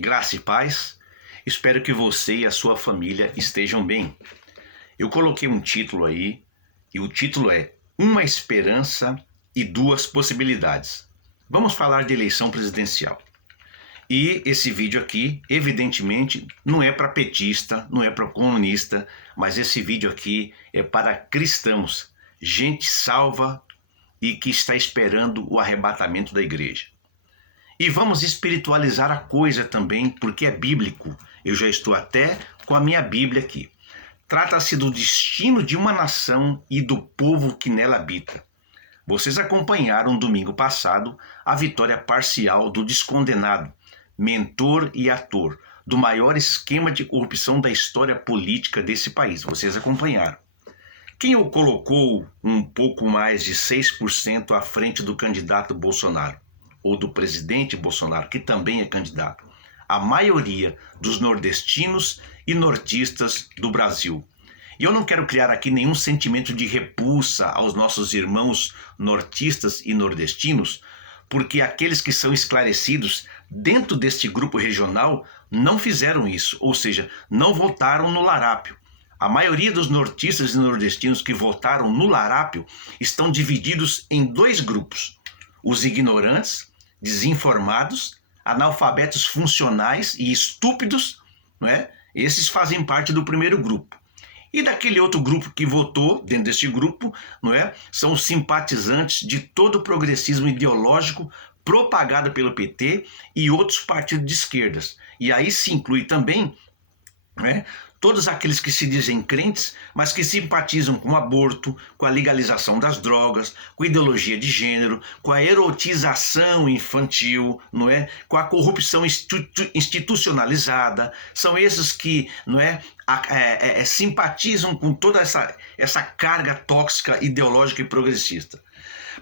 Graça e paz. Espero que você e a sua família estejam bem. Eu coloquei um título aí e o título é Uma Esperança e Duas Possibilidades. Vamos falar de eleição presidencial. E esse vídeo aqui, evidentemente, não é para petista, não é para comunista, mas esse vídeo aqui é para cristãos, gente salva e que está esperando o arrebatamento da igreja. E vamos espiritualizar a coisa também, porque é bíblico. Eu já estou até com a minha Bíblia aqui. Trata-se do destino de uma nação e do povo que nela habita. Vocês acompanharam domingo passado a vitória parcial do descondenado, mentor e ator, do maior esquema de corrupção da história política desse país. Vocês acompanharam. Quem o colocou um pouco mais de 6% à frente do candidato Bolsonaro? Ou do presidente Bolsonaro, que também é candidato? A maioria dos nordestinos e nortistas do Brasil. E eu não quero criar aqui nenhum sentimento de repulsa aos nossos irmãos nortistas e nordestinos, porque aqueles que são esclarecidos dentro deste grupo regional não fizeram isso, ou seja, não votaram no larápio. A maioria dos nortistas e nordestinos que votaram no larápio estão divididos em dois grupos: os ignorantes, desinformados, analfabetos funcionais e estúpidos, não é? Esses fazem parte do primeiro grupo. E daquele outro grupo que votou, dentro deste grupo, não é? São os simpatizantes de todo o progressismo ideológico propagado pelo PT e outros partidos de esquerdas. E aí se inclui também, né, todos aqueles que se dizem crentes, mas que simpatizam com o aborto, com a legalização das drogas, com a ideologia de gênero, com a erotização infantil, não é? Com a corrupção institucionalizada. São esses que, não é, simpatizam com toda essa carga tóxica, ideológica e progressista.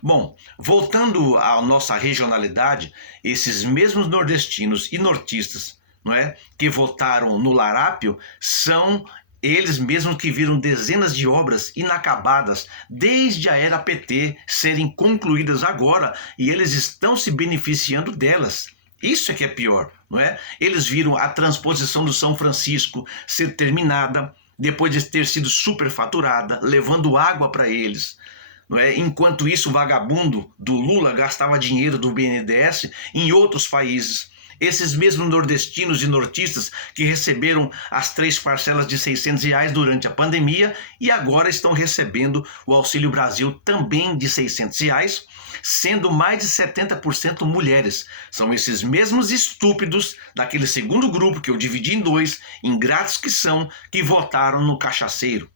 Bom, voltando à nossa regionalidade, esses mesmos nordestinos e nortistas, não é, que votaram no larápio, são eles mesmos que viram dezenas de obras inacabadas desde a era PT serem concluídas agora e eles estão se beneficiando delas. Isso é que é pior, não é? Eles viram a transposição do São Francisco ser terminada depois de ter sido superfaturada, levando água para eles. Não é? Enquanto isso, o vagabundo do Lula gastava dinheiro do BNDES em outros países. Esses mesmos nordestinos e nortistas que receberam as 3 parcelas de R$600 durante a pandemia e agora estão recebendo o Auxílio Brasil também de R$600, sendo mais de 70% mulheres. São esses mesmos estúpidos daquele segundo grupo que eu dividi em dois, ingratos que são, que votaram no cachaceiro.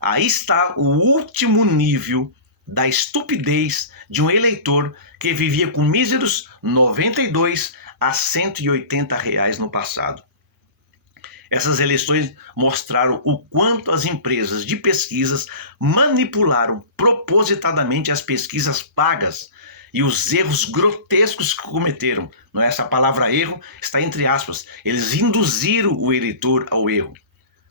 Aí está o último nível da estupidez de um eleitor que vivia com míseros R$92 a R$180 no passado. Essas eleições mostraram o quanto as empresas de pesquisas manipularam propositadamente as pesquisas pagas e os erros grotescos que cometeram. Não é? Essa palavra erro está entre aspas. Eles induziram o eleitor ao erro.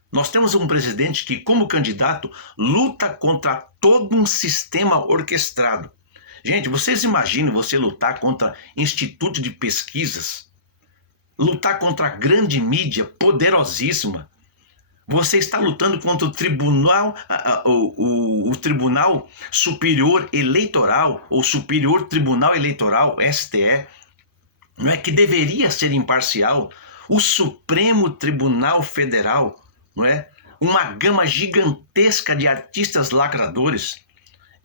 Nós temos um presidente que, como candidato, luta contra todo um sistema orquestrado. Gente, vocês imaginam você lutar contra instituto de pesquisas? Lutar contra a grande mídia poderosíssima? Você está lutando contra o Tribunal, o Tribunal Superior Eleitoral, ou Superior Tribunal Eleitoral, STE, não é, que deveria ser imparcial, o Supremo Tribunal Federal, não é? Uma gama gigantesca de artistas lacradores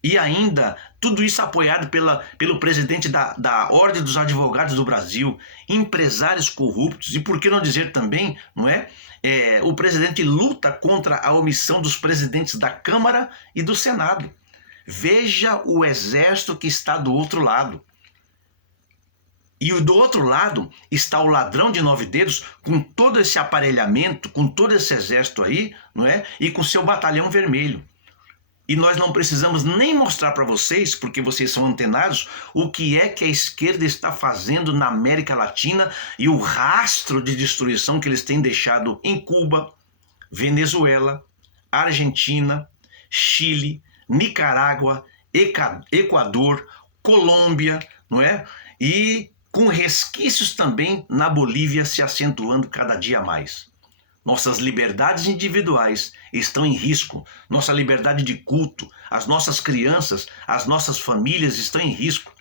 e ainda tudo isso apoiado pelo presidente da Ordem dos Advogados do Brasil, empresários corruptos e por que não dizer também, não é? O presidente luta contra a omissão dos presidentes da Câmara e do Senado. Veja o exército que está do outro lado. E do outro lado está o ladrão de 9 dedos com todo esse aparelhamento, com todo esse exército aí, não é? E com seu batalhão vermelho. E nós não precisamos nem mostrar para vocês, porque vocês são antenados, o que é que a esquerda está fazendo na América Latina e o rastro de destruição que eles têm deixado em Cuba, Venezuela, Argentina, Chile, Nicarágua, Equador, Colômbia, não é? E com resquícios também na Bolívia se acentuando cada dia mais. Nossas liberdades individuais estão em risco, nossa liberdade de culto, as nossas crianças, as nossas famílias estão em risco.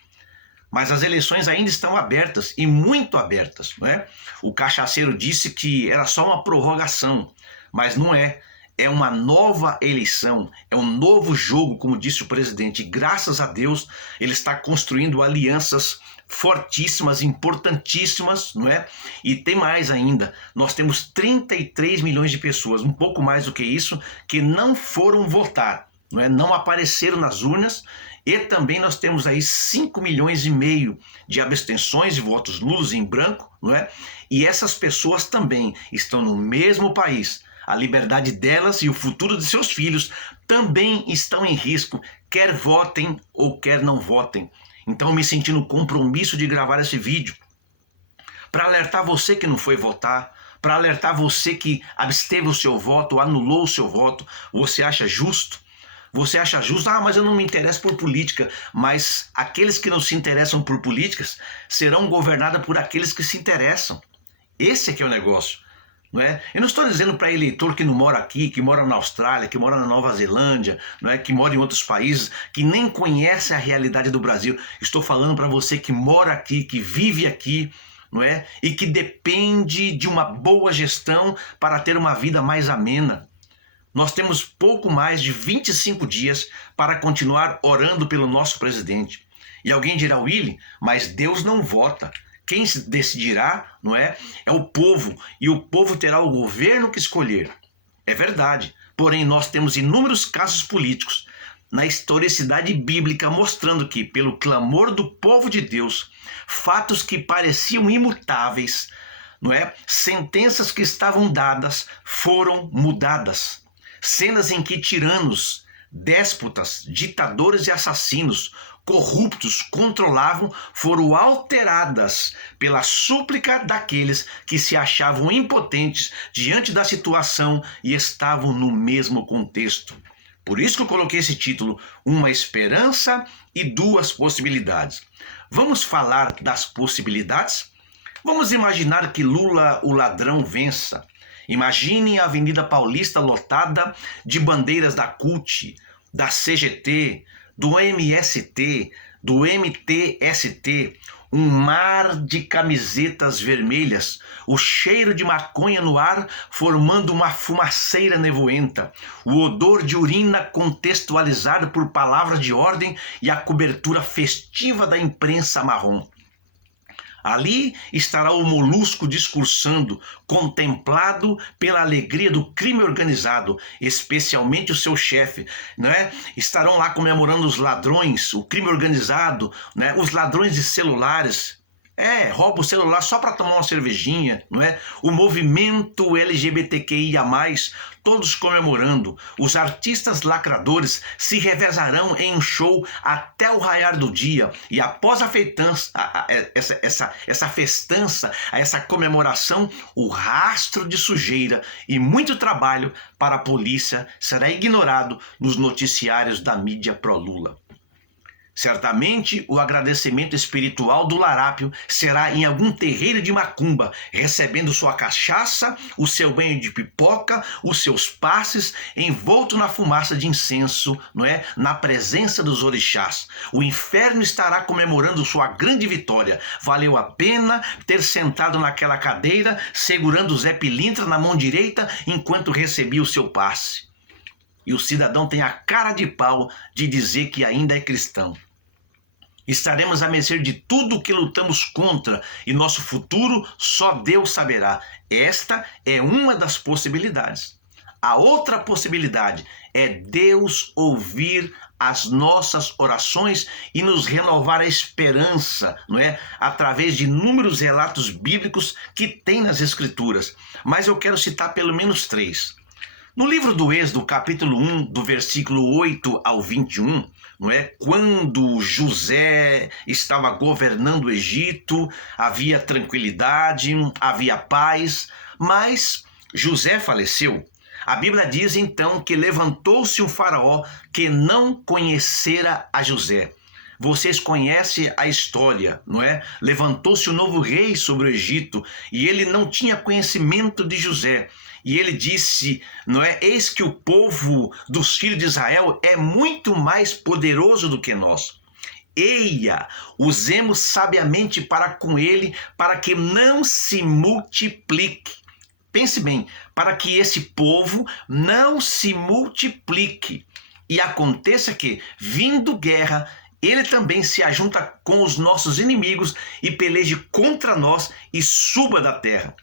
Mas as eleições ainda estão abertas, e muito abertas, não é? O cachaceiro disse que era só uma prorrogação, mas não é. É uma nova eleição, é um novo jogo, como disse o presidente. E graças a Deus, ele está construindo alianças fortíssimas, importantíssimas, não é? E tem mais ainda, nós temos 33 milhões de pessoas, um pouco mais do que isso, que não foram votar, não é? Não apareceram nas urnas. E também nós temos aí 5 milhões e meio de abstenções, de votos nulos em branco, não é? E essas pessoas também estão no mesmo país. A liberdade delas e o futuro de seus filhos também estão em risco, quer votem ou quer não votem. Então eu me senti no compromisso de gravar esse vídeo para alertar você que não foi votar, para alertar você que absteve o seu voto, anulou o seu voto. Você acha justo? Você acha justo? Ah, mas eu não me interesso por política. Mas aqueles que não se interessam por políticas serão governados por aqueles que se interessam. Esse é que é o negócio. Não é? Eu não estou dizendo para eleitor que não mora aqui, que mora na Austrália, que mora na Nova Zelândia, não é? Que mora em outros países, que nem conhece a realidade do Brasil. Estou falando para você que mora aqui, que vive aqui, não é? E que depende de uma boa gestão para ter uma vida mais amena. Nós temos pouco mais de 25 dias para continuar orando pelo nosso presidente. E alguém dirá, Willy, mas Deus não vota. Quem decidirá, não é? É o povo, e o povo terá o governo que escolher. É verdade, porém nós temos inúmeros casos políticos na historicidade bíblica mostrando que, pelo clamor do povo de Deus, fatos que pareciam imutáveis, não é? Sentenças que estavam dadas foram mudadas. Cenas em que tiranos, déspotas, ditadores e assassinos corruptos controlavam foram alteradas pela súplica daqueles que se achavam impotentes diante da situação e estavam no mesmo contexto. Por isso que eu coloquei esse título, Uma Esperança e Duas Possibilidades. Vamos falar das possibilidades? Vamos imaginar que Lula, o ladrão, vença. Imagine a Avenida Paulista lotada de bandeiras da CUT, da CGT, do MST, do MTST, um mar de camisetas vermelhas, o cheiro de maconha no ar formando uma fumaceira nevoenta, o odor de urina contextualizado por palavras de ordem e a cobertura festiva da imprensa marrom. Ali estará o molusco discursando, contemplado pela alegria do crime organizado, especialmente o seu chefe, não é? Estarão lá comemorando os ladrões, o crime organizado, né? Os ladrões de celulares. Rouba o celular só para tomar uma cervejinha, não é? O movimento LGBTQIA+, todos comemorando. Os artistas lacradores se revezarão em um show até o raiar do dia. E após a festança, essa festança, essa comemoração, o rastro de sujeira e muito trabalho para a polícia será ignorado nos noticiários da mídia pró-Lula. Certamente o agradecimento espiritual do larápio será em algum terreiro de macumba, recebendo sua cachaça, o seu banho de pipoca, os seus passes, envolto na fumaça de incenso, não é? Na presença dos orixás. O inferno estará comemorando sua grande vitória. Valeu a pena ter sentado naquela cadeira, segurando o Zé Pilintra na mão direita enquanto recebia o seu passe. E o cidadão tem a cara de pau de dizer que ainda é cristão. Estaremos à mercê de tudo que lutamos contra e nosso futuro só Deus saberá. Esta é uma das possibilidades. A outra possibilidade é Deus ouvir as nossas orações e nos renovar a esperança, não é? Através de inúmeros relatos bíblicos que tem nas Escrituras. Mas eu quero citar pelo menos 3. No livro do Êxodo, capítulo 1, do versículo 8 ao 21, não é? Quando José estava governando o Egito, havia tranquilidade, havia paz, mas José faleceu. A Bíblia diz então que levantou-se um faraó que não conhecera a José. Vocês conhecem a história, não é? Levantou-se um novo rei sobre o Egito e ele não tinha conhecimento de José. E ele disse, não é? Eis que o povo dos filhos de Israel é muito mais poderoso do que nós. Eia, usemos sabiamente para com ele, para que não se multiplique. Pense bem, para que esse povo não se multiplique. E aconteça que, vindo guerra, ele também se ajunta com os nossos inimigos e peleje contra nós e suba da terra.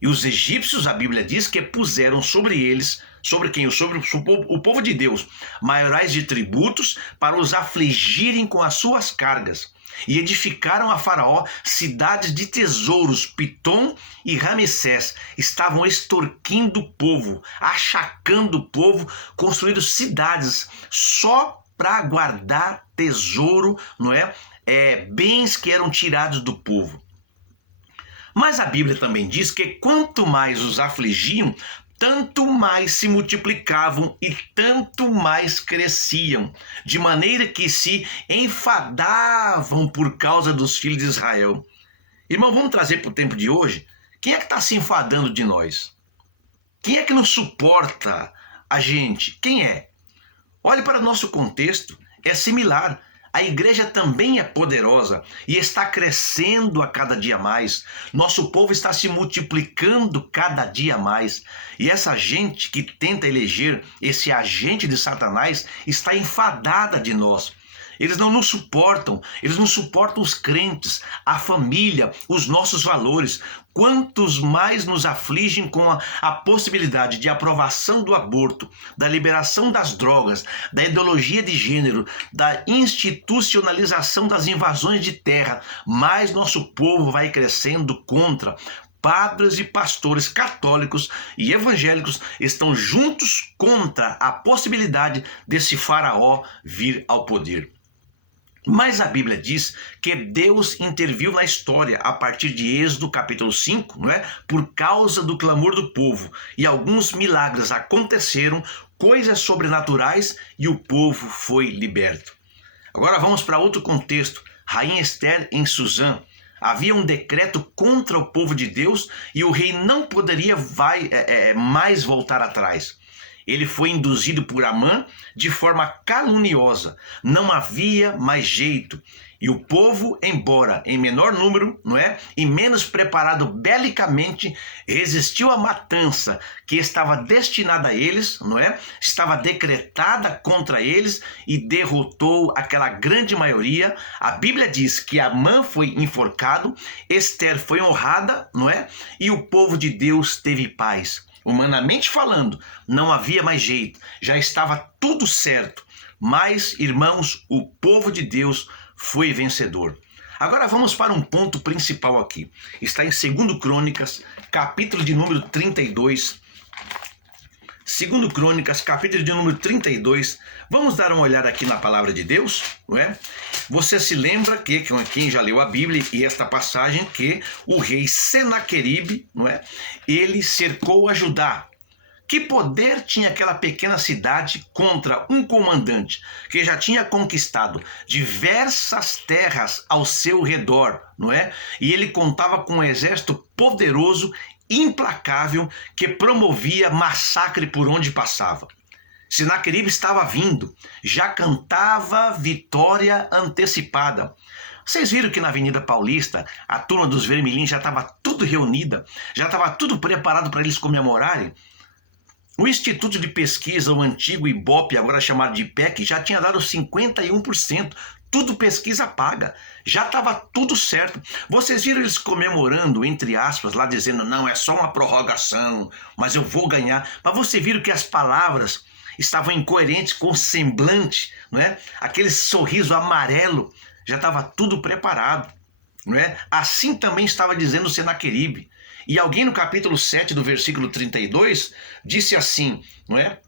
E os egípcios, a Bíblia diz que puseram sobre eles, sobre quem? Sobre o povo de Deus, maiorais de tributos para os afligirem com as suas cargas. E edificaram a Faraó cidades de tesouros. Pitom e Ramessés estavam extorquindo o povo, achacando o povo, construindo cidades só para guardar tesouro, não é? Bens que eram tirados do povo. Mas a Bíblia também diz que quanto mais os afligiam, tanto mais se multiplicavam e tanto mais cresciam, de maneira que se enfadavam por causa dos filhos de Israel. Irmão, vamos trazer para o tempo de hoje? Quem é que está se enfadando de nós? Quem é que não suporta a gente? Quem é? Olhe para o nosso contexto, é similar. A igreja também é poderosa e está crescendo a cada dia mais. Nosso povo está se multiplicando cada dia mais. E essa gente que tenta eleger esse agente de Satanás está enfadada de nós. Eles não nos suportam, eles não suportam os crentes, a família, os nossos valores. Quantos mais nos afligem com a possibilidade de aprovação do aborto, da liberação das drogas, da ideologia de gênero, da institucionalização das invasões de terra, mais nosso povo vai crescendo contra. Padres e pastores católicos e evangélicos estão juntos contra a possibilidade desse faraó vir ao poder. Mas a Bíblia diz que Deus interviu na história a partir de Êxodo capítulo 5, não é? Por causa do clamor do povo. E alguns milagres aconteceram, coisas sobrenaturais, e o povo foi liberto. Agora vamos para outro contexto. Rainha Esther em Suzã. Havia um decreto contra o povo de Deus e o rei não poderia mais voltar atrás. Ele foi induzido por Amã de forma caluniosa. Não havia mais jeito. E o povo, embora em menor número, não é? E menos preparado belicamente, resistiu à matança que estava destinada a eles, não é? Estava decretada contra eles e derrotou aquela grande maioria. A Bíblia diz que Amã foi enforcado, Esther foi honrada, não é? E o povo de Deus teve paz. Humanamente falando, não havia mais jeito, já estava tudo certo. Mas, irmãos, o povo de Deus foi vencedor. Agora vamos para um ponto principal aqui. Está em 2 Crônicas, capítulo de número 32. 2 Crônicas, capítulo de número 32. Vamos dar uma olhada aqui na palavra de Deus, não é? Você se lembra que, quem já leu a Bíblia e esta passagem, que o rei Senaqueribe, não é? Ele cercou a Judá. Que poder tinha aquela pequena cidade contra um comandante que já tinha conquistado diversas terras ao seu redor, não é? E ele contava com um exército poderoso, implacável, que promovia massacre por onde passava. Senaqueribe estava vindo, já cantava vitória antecipada. Vocês viram que na Avenida Paulista a turma dos vermelhinhos já estava tudo reunida, já estava tudo preparado para eles comemorarem? O Instituto de Pesquisa, o antigo IBOP, agora chamado de IPEC, já tinha dado 51%. Tudo pesquisa paga. Já estava tudo certo. Vocês viram eles comemorando, entre aspas, lá dizendo, não, é só uma prorrogação, mas eu vou ganhar. Mas vocês viram que as palavras estavam incoerentes com o semblante, não é? Aquele sorriso amarelo, já estava tudo preparado, não é? Assim também estava dizendo Senaqueribe. E alguém no capítulo 7 do versículo 32 disse assim, não é?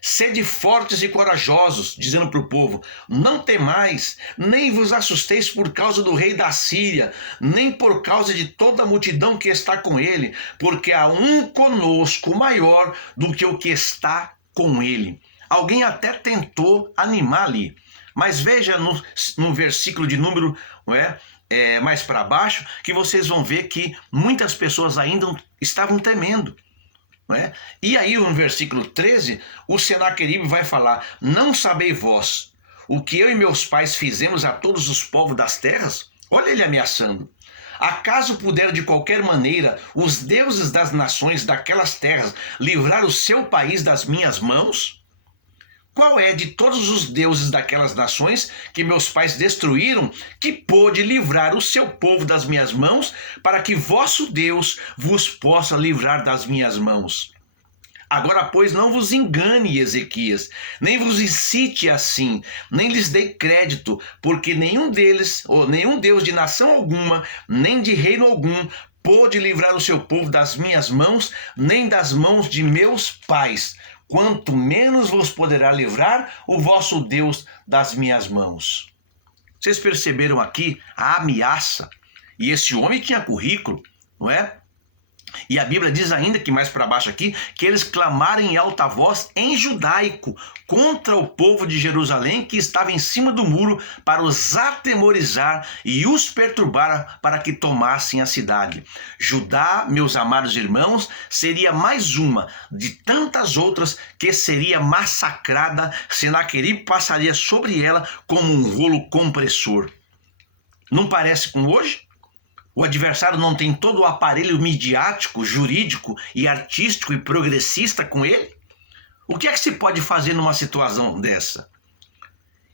Sede fortes e corajosos, dizendo para o povo, não temais, nem vos assusteis por causa do rei da Síria, nem por causa de toda a multidão que está com ele, porque há um conosco maior do que o que está com ele. Alguém até tentou animar ali, Mas veja no versículo de número, não é, mais para baixo, que vocês vão ver que muitas pessoas ainda estavam temendo. Não é? E aí no versículo 13, o Senaqueribe vai falar: não sabeis vós o que eu e meus pais fizemos a todos os povos das terras? Olha ele ameaçando. Acaso puderam de qualquer maneira os deuses das nações daquelas terras livrar o seu país das minhas mãos? Qual é de todos os deuses daquelas nações que meus pais destruíram que pôde livrar o seu povo das minhas mãos, para que vosso Deus vos possa livrar das minhas mãos? Agora, pois, não vos engane, Ezequias, nem vos incite assim, nem lhes dê crédito, porque nenhum deles, ou nenhum Deus de nação alguma, nem de reino algum, pôde livrar o seu povo das minhas mãos, nem das mãos de meus pais. Quanto menos vos poderá livrar o vosso Deus das minhas mãos. Vocês perceberam aqui a ameaça? E esse homem tinha currículo, não é? E a Bíblia diz ainda que mais para baixo aqui, que eles clamaram em alta voz em judaico contra o povo de Jerusalém que estava em cima do muro para os atemorizar e os perturbar para que tomassem a cidade. Judá, meus amados irmãos, seria mais uma de tantas outras que seria massacrada. Senaqueribe passaria sobre ela como um rolo compressor. Não parece com hoje? O adversário não tem todo o aparelho midiático, jurídico e artístico e progressista com ele? O que é que se pode fazer numa situação dessa?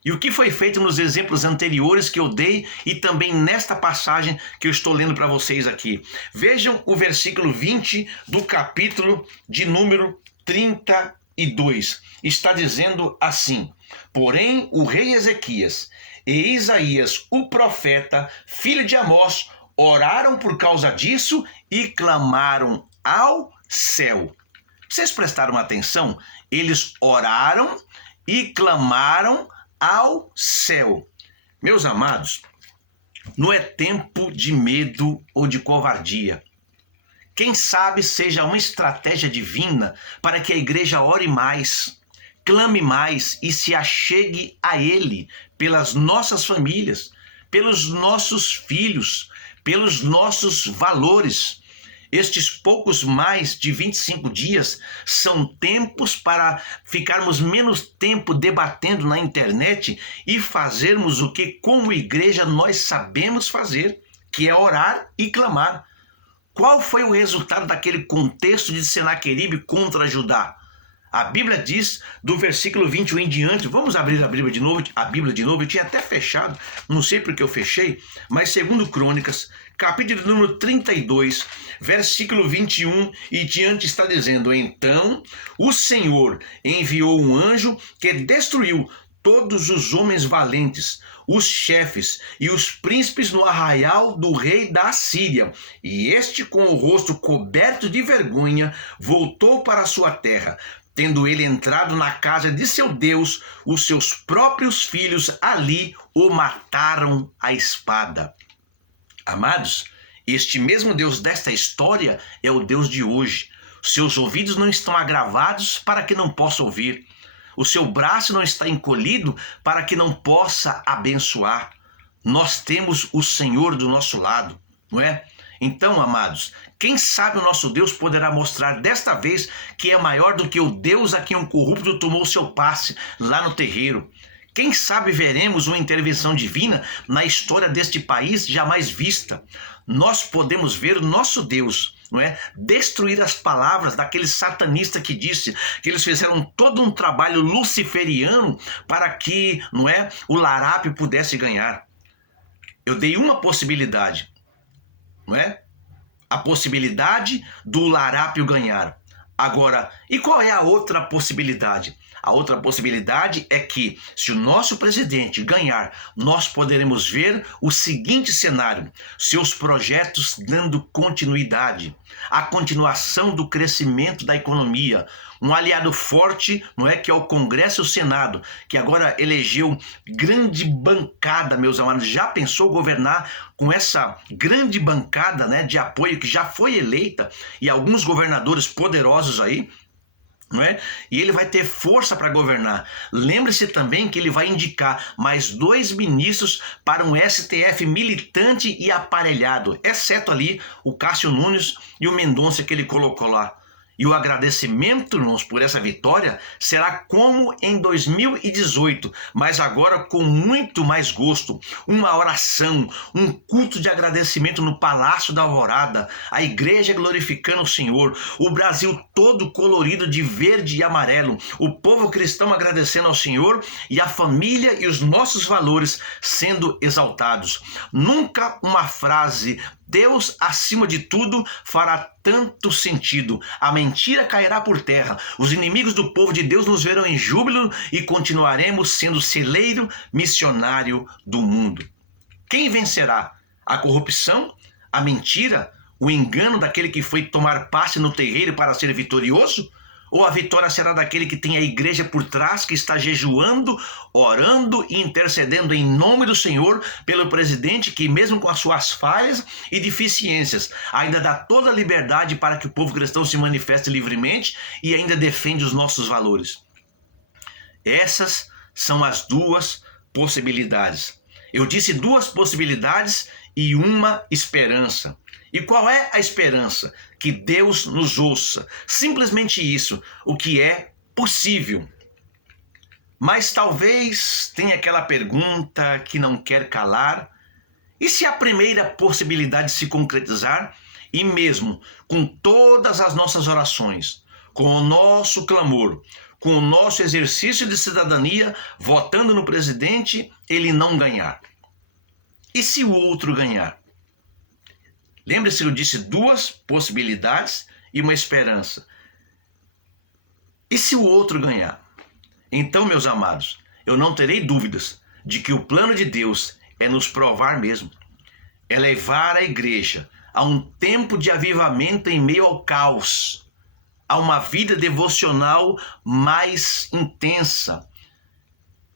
E o que foi feito nos exemplos anteriores que eu dei e também nesta passagem que eu estou lendo para vocês aqui? Vejam o versículo 20 do capítulo de número 32. Está dizendo assim: porém o rei Ezequias e Isaías, o profeta, filho de Amós, oraram por causa disso e clamaram ao céu. Vocês prestaram atenção? Eles oraram e clamaram ao céu. Meus amados, não é tempo de medo ou de covardia. Quem sabe seja uma estratégia divina para que a igreja ore mais, clame mais e se achegue a Ele pelas nossas famílias, pelos nossos filhos, pelos nossos valores. Estes poucos mais de 25 dias são tempos para ficarmos menos tempo debatendo na internet e fazermos o que como igreja nós sabemos fazer, que é orar e clamar. Qual foi o resultado daquele contexto de Senaqueribe contra Judá? A Bíblia diz, do versículo 21 em diante, vamos abrir a Bíblia de novo, eu tinha até fechado, não sei porque eu fechei, mas segundo Crônicas, capítulo número 32, versículo 21 e diante está dizendo: então o Senhor enviou um anjo que destruiu todos os homens valentes, os chefes e os príncipes no arraial do rei da Assíria, e este, com o rosto coberto de vergonha, voltou para a sua terra. Tendo ele entrado na casa de seu Deus, os seus próprios filhos ali o mataram à espada. Amados, este mesmo Deus desta história é o Deus de hoje. Seus ouvidos não estão agravados para que não possa ouvir. O seu braço não está encolhido para que não possa abençoar. Nós temos o Senhor do nosso lado, não é? Então, amados, quem sabe o nosso Deus poderá mostrar desta vez que é maior do que o Deus a quem um corrupto tomou seu passe lá no terreiro. Quem sabe veremos uma intervenção divina na história deste país jamais vista. Nós podemos ver o nosso Deus, não é? Destruir as palavras daquele satanista que disse que eles fizeram todo um trabalho luciferiano para que, não é, o larápio pudesse ganhar. Eu dei uma possibilidade, não é? A possibilidade do larápio ganhar. Agora, e qual é a outra possibilidade? A outra possibilidade é que, se o nosso presidente ganhar, nós poderemos ver o seguinte cenário: seus projetos dando continuidade, a continuação do crescimento da economia, um aliado forte, não é, que é o Congresso e o Senado, que agora elegeu grande bancada, meus amados. Já pensou governar com essa grande bancada, né, de apoio que já foi eleita, e alguns governadores poderosos aí? não é? E ele vai ter força para governar. Lembre-se também que ele vai indicar mais 2 ministros para um STF militante e aparelhado, exceto ali o Cássio Nunes e o Mendonça que ele colocou lá. E o agradecimento, irmãos, por essa vitória será como em 2018, mas agora com muito mais gosto. Uma oração, um culto de agradecimento no Palácio da Alvorada, a igreja glorificando o Senhor, o Brasil todo colorido de verde e amarelo, o povo cristão agradecendo ao Senhor e a família e os nossos valores sendo exaltados. Nunca uma frase Deus acima de tudo fará tanto sentido. A mentira cairá por terra. Os inimigos do povo de Deus nos verão em júbilo e continuaremos sendo celeiro missionário do mundo. Quem vencerá? A corrupção? A mentira? O engano daquele que foi tomar parte no terreiro para ser vitorioso? Ou a vitória será daquele que tem a igreja por trás, que está jejuando, orando e intercedendo em nome do Senhor pelo presidente, que mesmo com as suas falhas e deficiências, ainda dá toda a liberdade para que o povo cristão se manifeste livremente e ainda defende os nossos valores. Essas são as 2 possibilidades. Eu disse 2 possibilidades e uma esperança. E qual é a esperança? Que Deus nos ouça. Simplesmente isso, o que é possível. Mas talvez tenha aquela pergunta que não quer calar. E se a primeira possibilidade se concretizar, e mesmo com todas as nossas orações, com o nosso clamor, com o nosso exercício de cidadania, votando no presidente, ele não ganhar? E se o outro ganhar? Lembre-se, eu disse 2 possibilidades e uma esperança. E se o outro ganhar? Então, meus amados, eu não terei dúvidas de que o plano de Deus é nos provar mesmo, é levar a igreja a um tempo de avivamento em meio ao caos, a uma vida devocional mais intensa.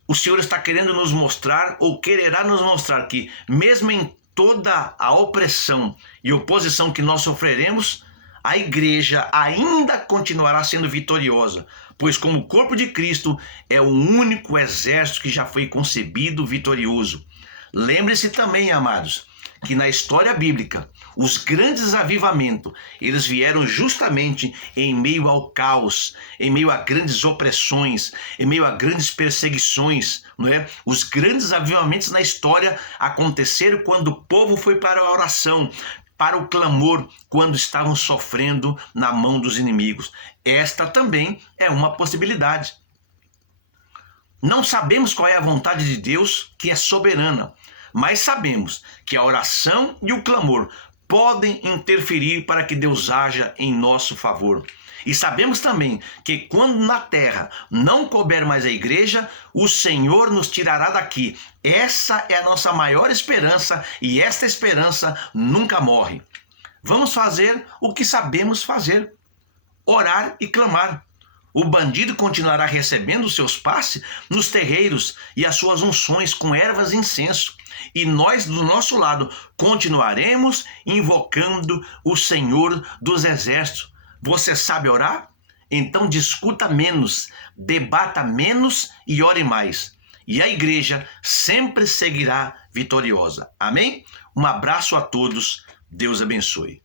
O Senhor está querendo nos mostrar, ou quererá nos mostrar, que mesmo em toda a opressão e oposição que nós sofreremos, a igreja ainda continuará sendo vitoriosa, pois como corpo de Cristo é o único exército que já foi concebido vitorioso. Lembre-se também, amados, que na história bíblica, os grandes avivamentos, eles vieram justamente em meio ao caos, em meio a grandes opressões, em meio a grandes perseguições, não é? Os grandes avivamentos na história aconteceram quando o povo foi para a oração, para o clamor, quando estavam sofrendo na mão dos inimigos. Esta também é uma possibilidade. Não sabemos qual é a vontade de Deus, que é soberana, mas sabemos que a oração e o clamor podem interferir para que Deus haja em nosso favor. E sabemos também que quando na terra não couber mais a igreja, o Senhor nos tirará daqui. Essa é a nossa maior esperança e esta esperança nunca morre. Vamos fazer o que sabemos fazer: orar e clamar. O bandido continuará recebendo os seus passes nos terreiros e as suas unções com ervas e incenso. E nós, do nosso lado, continuaremos invocando o Senhor dos Exércitos. Você sabe orar? Então discuta menos, debata menos e ore mais. E a igreja sempre seguirá vitoriosa. Amém? Um abraço a todos. Deus abençoe.